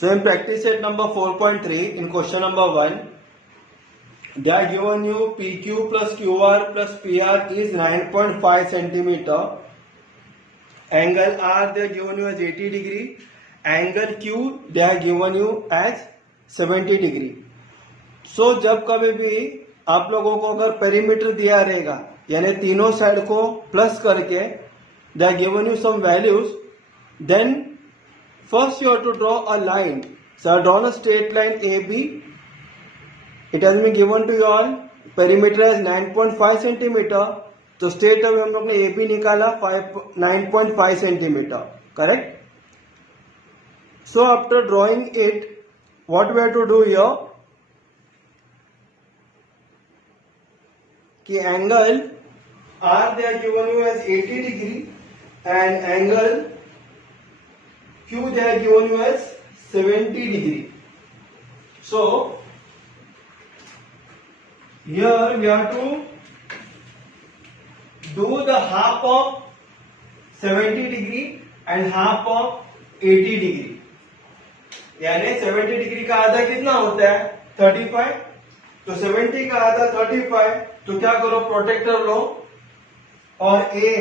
So in practice set number 4.3, in question number 1, they are given you PQ plus QR plus PR is 9.5 centimeter. Angle R they are given you as 80 degree. Angle Q they are given you as 70 degree. So जब कभी भी आप लोगों को अगर perimeter दिया रहेगा यानी तीनों साइड को प्लस करके they are given you some values, then first you have to draw a line. So I have drawn a straight line AB. It has been given to you all. Perimeter as 9.5 centimeter. तो straight away हम लोग ने AB निकाला 9.5 centimetre. Correct. So after drawing it, what we have to do here? कि angle R they are given you as 80 degree and angle Q they are given you as 70 degree. So here we have to do the half of 70 degree and half of 80 degree. यानी 70 degree का आधा कितना होता है 35. तो 70 का आधा 35. तो क्या करो प्रोटेक्टर लो और A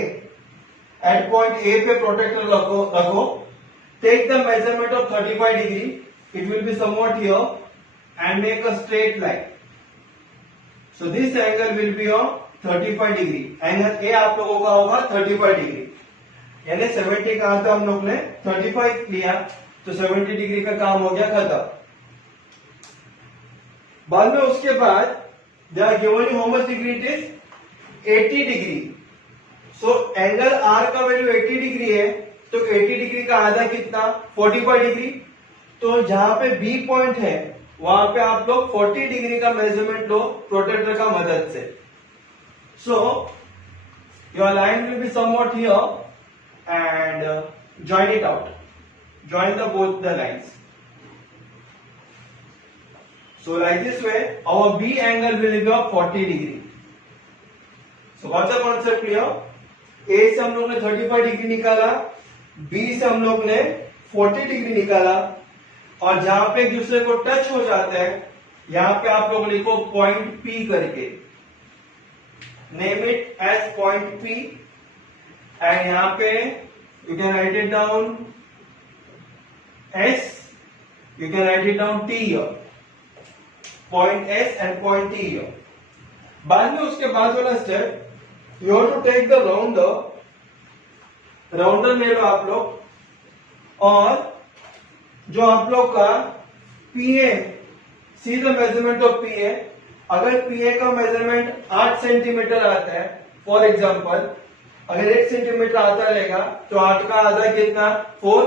एट पॉइंट A पे प्रोटेक्टर रखो. Take the measurement of 35 degree. It will be somewhat here and make a straight line. So this angle will be of 35 degree. Angle A आप लोगों का होगा 35 डिग्री. यानी 70 का आधा हम लोग ने 35 लिया तो 70 डिग्री का काम हो गया खत्म. बाद में उसके बाद they are given you how much degree it is 80 degree. So angle R का वैल्यू 80 डिग्री है तो 80 डिग्री का आधा कितना 45 डिग्री. तो जहां पे B पॉइंट है वहां पे आप लोग 40 डिग्री का मेजरमेंट लो प्रोटेक्टर का मदद से. So your line will be somewhat here and join it out. Join the both the lines. So like this way our B angle will be of 40 degree. So what's the concept here? A से हम लोग ने 35 degree निकाला, B से हम लोग ने 40 degree निकाला और जहां पे एक दूसरे को टच हो जाता है यहां पे आप लोग लिखो पॉइंट P करके. Name it as point P and यहां पे you can write it down S, you can write it down T here. Point S and point T here. बाद में उसके बाद वाला step you have to take the rounder. Rounder ले लो आप लोग और जो आप लोग का PA, see the measurement of PA. अगर PA का मेजरमेंट 8 सेंटीमीटर आता है फॉर एग्जांपल, अगर 1 सेंटीमीटर आता रहेगा तो 8 का आधा कितना 4.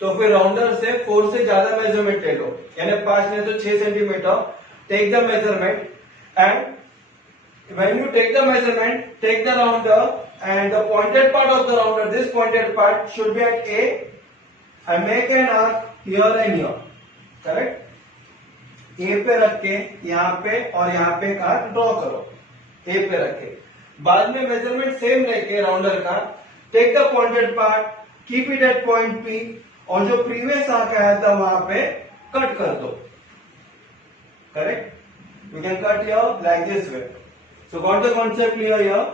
तो फिर राउंडर से 4 से ज्यादा मेजरमेंट ले लो यानी 5 नहीं तो 6 centimetre. Take the measurement and when you take the measurement take the rounder and the pointed part of the rounder, this pointed part should be at A and make an arc here and here. Correct. A पे रख के यहाँ पे और यहाँ पे एक arc draw करो A पे रख के. बाद में मेजरमेंट सेम लेके राउंडर का take the pointed part, keep it at point P और जो प्रीवियस आर्क आया था वहां पे कट कर दो. करेक्ट. You can cut here like this way. So got the concept clear here.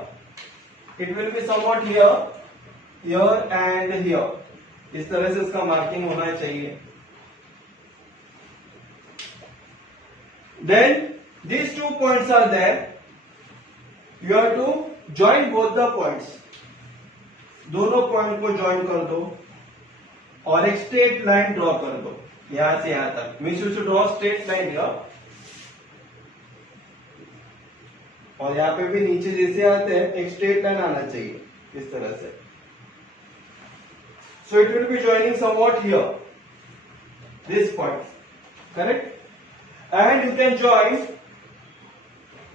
It will be somewhat here, here and here. इस तरह से इसका मार्किंग होना चाहिए. Then these 2 points are there. You have to join both the points. दोनों point को join कर दो और एक स्ट्रेट लाइन ड्रॉ कर दो यहां से यहां तक. Means you should draw straight line here. और यहां पे भी नीचे जैसे आते हैं एक स्ट्रेट लाइन आना चाहिए इस तरह से. So it will be joining somewhat here this point. Correct. And you can join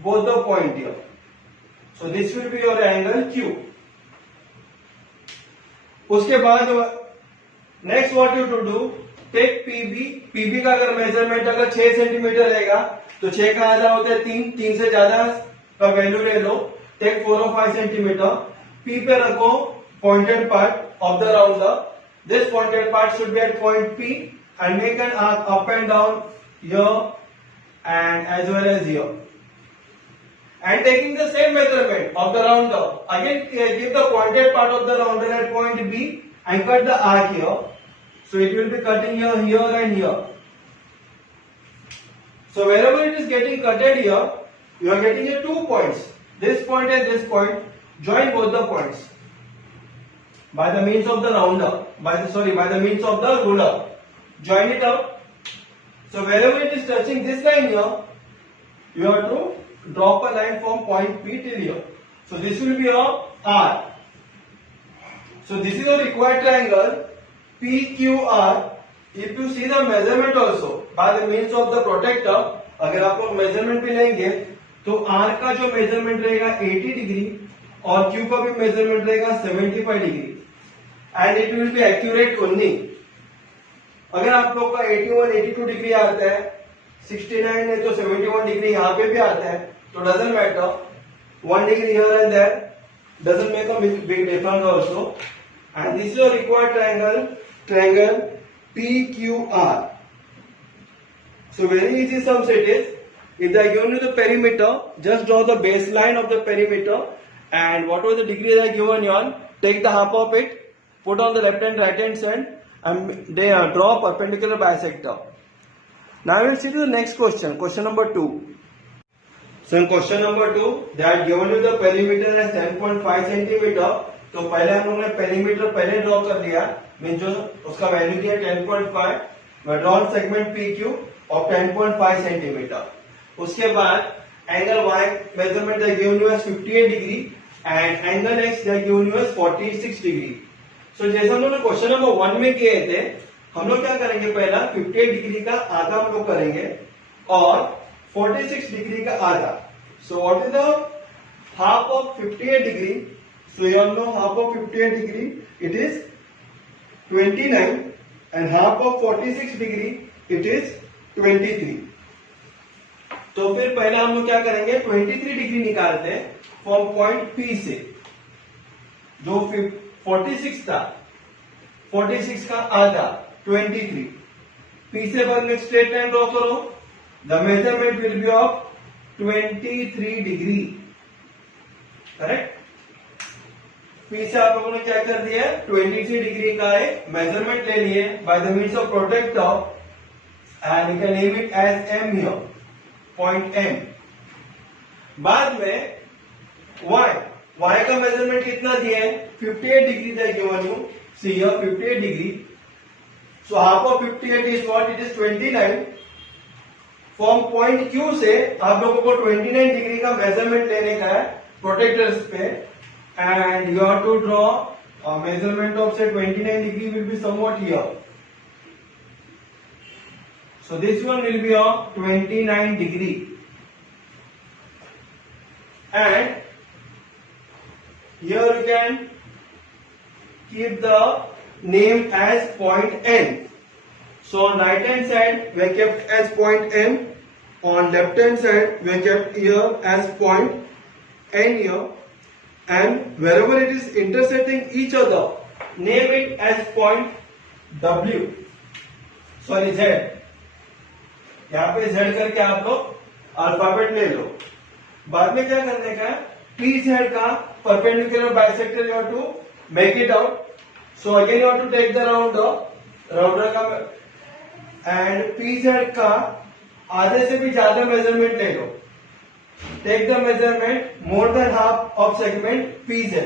both the point here. So this will be your angle Q. उसके बाद next what you to do, take PB का अगर measurement अगर 6 centimetre रहेगा तो 6 का आधा होता है 3 से ज्यादा का वैल्यू ले लो. टेक 4 और 5 सेंटीमीटर. P पे रखो pointed part of the rounder. This pointed part should be at point P and make an arc up and down here and as well as here. And taking the same measurement of the rounder, again give the pointed part of the rounder at point B and cut the arc here. So it will be cutting here, here and here. So wherever it is getting cutted here, you are getting here 2 points. This point and this point, join both the points by the means of the rounder, by the means of the ruler. Join it up. So wherever it is touching this line here, you have to drop a line from point P till here. So this will be your R. So this is your required triangle PQR. If you see the measurement also by the means of the protractor, अगर आप लोग measurement भी लेंगे तो R का जो measurement रहेगा 80 degree और Q का भी मेजरमेंट रहेगा 75 degree and it will be accurate only. अगर आप लोग का 81, 82 डिग्री आता है, 69 है तो 71 डिग्री यहाँ पे भी आता है, तो doesn't matter, 1 degree here and there doesn't make a big difference also. And this is your required triangle PQR. So very easy sums it is. If they are given you the perimeter, just draw the baseline of the perimeter and whatever the degree they are given you on, take the half of it, put on the left and right hand side and they draw a perpendicular bisector. Now we will see to the next question, question number 2. So in question number 2, they are given you the perimeter as 10.5 centimeter. तो पहले हम लोगों ने perimeter पहले draw कर लिया, mean जो उसका वैल्यू दिया 10.5, मैं draw segment PQ of 10.5 centimetre. उसके बाद angle Y measurement they given you as 58 degree and angle X they given you as 46 degree. So जैसे हम लोग ने क्वेश्चन नंबर 1 में किए थे, हम लोग क्या करेंगे, पहला 58 डिग्री का आधा हम लोग करेंगे और 46 डिग्री का आधा. So what is the half of 58 degree? So you all know half of 58 degree, it is 29 and half of 46 degree, it is 23. तो फिर पहले हम लोग क्या करेंगे, 23 डिग्री निकालते हैं फ्रॉम पॉइंट P से, जो 46 था, 46 का आधा 23. P से बाद में स्ट्रेट लाइन ड्रॉ करो, the measurement will be of 23 degree. Correct. P से आप लोगों ने क्या कर दिया, 23 डिग्री का एक मेजरमेंट ले लिए by the means of protractor and you can name it as M here, point M. बाद में Y का मेजरमेंट कितना दिया है, 58 डिग्री था given you, see here 58 degree. So half of 58 is what, it is 29. From point Q से आप लोगों को 29 डिग्री का मेजरमेंट लेने का है प्रोटेक्टर्स पे. And you have to draw a measurement of say 29 degree will be somewhat here. So this one will be of 29 degree. And here you can keep the name as point N. So on right hand side we have kept as point M. On left hand side we have kept here as point N here. And wherever it is intersecting each other, name it as point W. Sorry, Z. यहाँ पे Z करके आप लोग alphabet ले लो. बाद में क्या करने का है, PZ का perpendicular bisector you have to make it out. So again you have to take the rounder का एंड PZ का आधे से भी ज्यादा मेजरमेंट ले लो. Take the measurement more than half of segment PZ.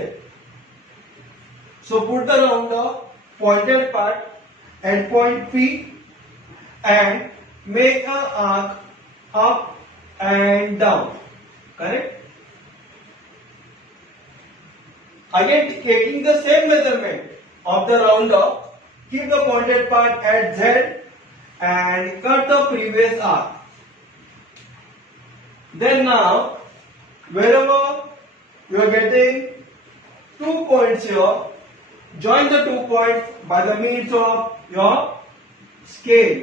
So put the rounder pointed part at point P and make an arc up and down. Correct? Again taking the same measurement of the rounder, keep the pointed part at Z and cut the previous arc. Then now, wherever you are getting 2 points here, join the 2 points by the means of your scale.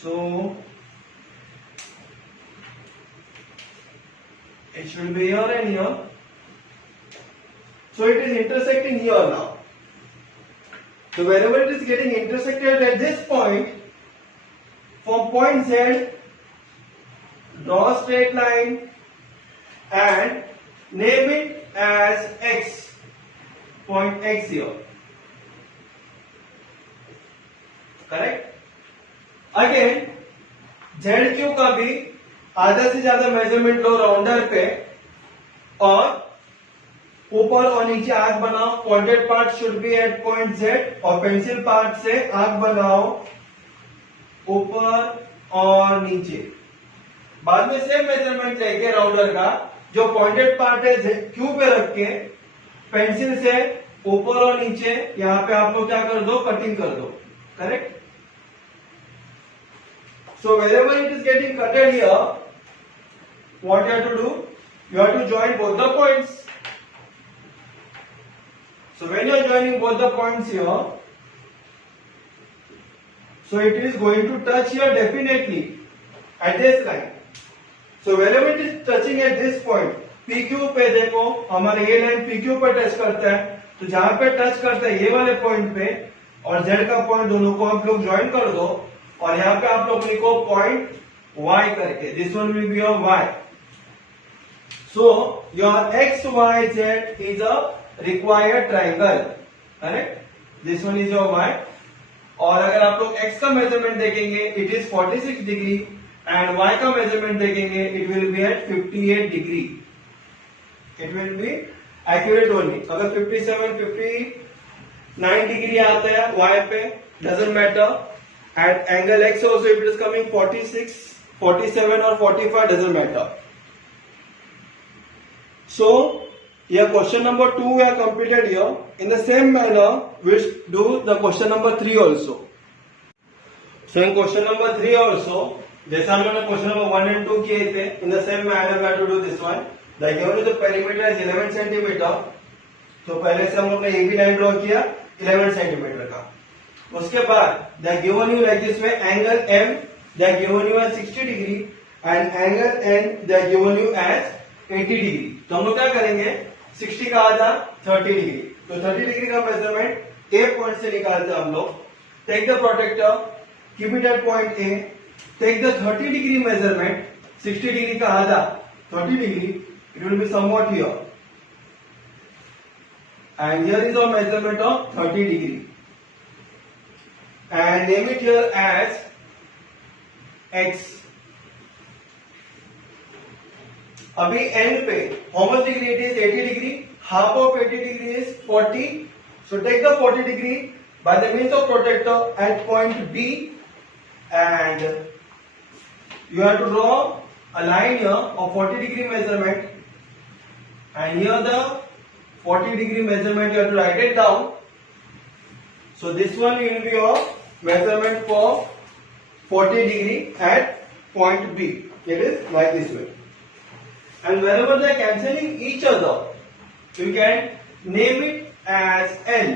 So, it should be here and here. So it is intersecting here now. So wherever it is getting intersected at this point, from point Z, draw a straight line and name it as X, point X here. Correct? Again, ZQ का भी आधा से ज्यादा measurement लो rounder पे और ऊपर और नीचे आर्क बनाओ. Pointed part should be at point Z और पेंसिल पार्ट से आर्क बनाओ ऊपर और नीचे. बाद में सेम मेजरमेंट लेके राउंडर का जो पॉइंटेड पार्ट है क्यू पे रख के पेंसिल से ऊपर और नीचे यहां पे आप लोग क्या कर दो, कटिंग कर दो. Correct? So wherever it is getting cutted here, what you have to do? You have to join both the points. So when you are joining both the points here, so it is going to touch here definitely at this line. So wherever it is touching at this point, PQ पे देखो हमारे ये line PQ पे touch करता है, तो जहां पे टच करता है ये वाले पॉइंट पे और Z का पॉइंट दोनों को आप लोग ज्वाइन कर दो और यहाँ पे आप लोग लिखो पॉइंट Y करके. This one will be your Y. So your XYZ is a required triangle. Correct? This one is your Y. और अगर आप लोग X का मेजरमेंट देखेंगे it is 46 degree and Y का मेजरमेंट देखेंगे it will be at 58 degree. It will be accurate only. अगर 57, 59 degree आता है Y पे doesn't matter. At angle X also if it is coming 46, 47 or 45 doesn't matter. So here question number 2 we have completed here. In the same manner we do the question number 3 also. So in question number 3 also जैसा हम लोगों ने question number 1 and 2 किए थे, in the same manner we have to do this one. The given is the perimeter is 11 centimeter. तो पहले से हम लोग ने AB लाइन ड्रॉ किया 11 सेंटीमीटर का. उसके बाद they are given you like this way angle M they are given you as 60 degree and angle N they are given you as 80 degree. तो हम लोग क्या करेंगे 60 का आधा 30 डिग्री. तो 30 डिग्री का मेजरमेंट A पॉइंट से निकालते हैं हम लोग. Take the protractor, keep it at point A, take the 30 degree measurement. 60 degree का आधा 30 degree, it will be somewhat here and here is our measurement of 30 degree. And name it here as X. अभी and पे how much degree it is 80 degree, half of 80 degree is 40. So take the 40 degree by the means of protractor at point B and you have to draw a line here of 40 degree measurement and here the 40 degree measurement you have to write it down. So this one will be your measurement for 40 degree at point B. It is like this way. And wherever they are cancelling each other, you can name it as L.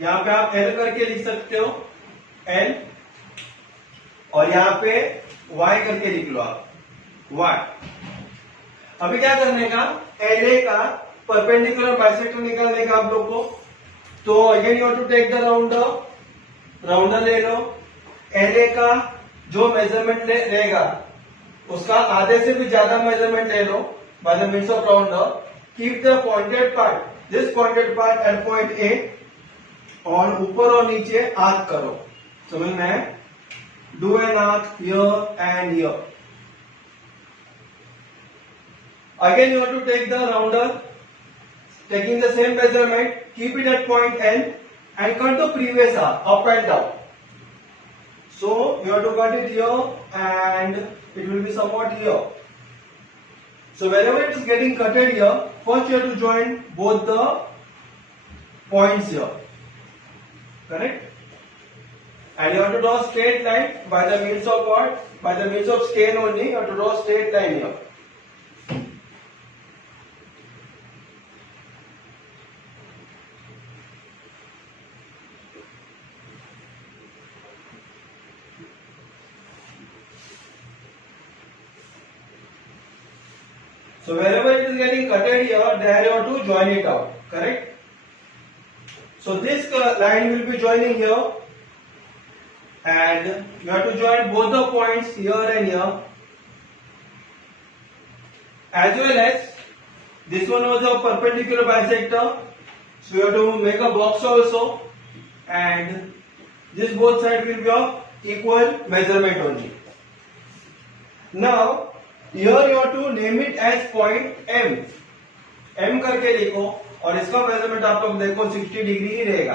यहाँ पे आप L करके लिख सकते हो L और यहाँ पे Y करके लिख लो आप Y. अभी क्या करने का LA का परपेंडिकुलर बाइसेक्टर निकालने का आप लोग को. तो again you have to take the rounder ले लो. LA का जो मेजरमेंट रहेगा उसका आधे से भी ज्यादा मेजरमेंट ले लो by the means of rounder. Keep the pointed part, this pointed part at point A और ऊपर और नीचे आर्क करो. समझ में है? Do an arc here and here. Again you have to take the rounder, taking the same measurement, keep it at point N and cut the previous arc up and down. So you have to cut it here and it will be somewhat here. So wherever it is getting cutted here, first you have to join both the points here. Correct? And you have to draw straight line by the means of what? By the means of scale only, you have to draw straight line here. So wherever it is getting cutted here, there you have to join it out. Correct? So this line will be joining here, and you have to join both the points here and here, as well as this one was a perpendicular bisector, so you have to make a box also, and this both side will be of equal measurement only. Now here you have to name it as point M. M करके लिखो, और इसका measurement आप लोग देखो 60 degree ही रहेगा,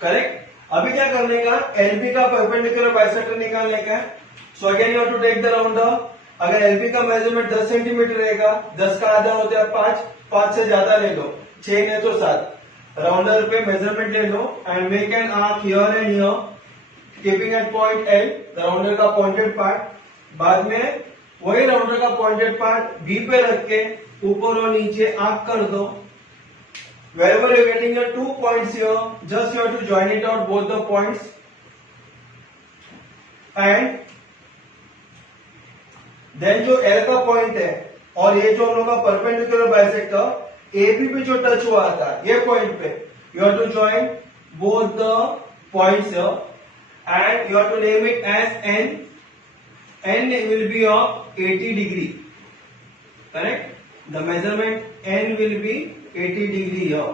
correct. अभी क्या करने का, एलबी का परपेंडिकुलर बाइसेक्टर निकालने का है। So again you have to take the rounder. अगर एलबी का मेजरमेंट 10 सेंटीमीटर रहेगा, 10 का आधा होता है 5, 5 से ज्यादा ले लो, 6 नहीं तो 7, राउंडर पे मेजरमेंट ले लो and make an arc here and here, keeping at point L, the rounder का पॉइंटेड पार्ट। बाद में वही राउंडर का पॉइंटेड पार्ट बी पे रख के ऊपर और नीचे आर्क कर दो। Wherever you are getting your 2 points here, just you have to join it out both the points, and then जो L का पॉइंट है और ये जो हम लोग का परपेंडिकुलर बाइसेक्टर AB पे जो टच हुआ था ये पॉइंट पे, you have to join both the points here and you have to name it as N. N will be of 80 degree, correct? The measurement N will be 80 degree here.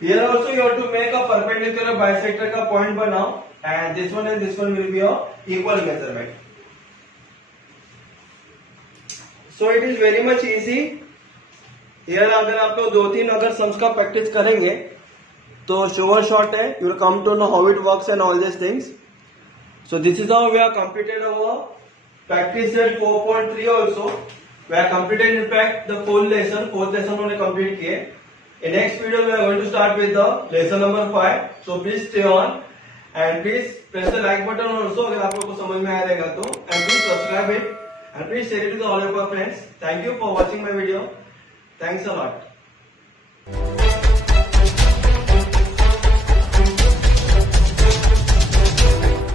Here also you have to make a perpendicular bisector का point बनाओ, and this one and this one will be of equal measurement. So it is very much easy. Here अगर आप लोग 2-3 अगर sums का practice करेंगे तो sure shot है, you will come to know how it works and all these things. So this is how we have completed our practice set 4.3 also. We have completed in fact the full lesson, 4th lesson हमने complete किए. In next video we are going to start with the lesson number 5. So please stay on and please press the like button also अगर आप लोगों को समझ में आएगा तो, and please subscribe it and please share it with all of your friends. Thank you for watching my video. Thanks a lot.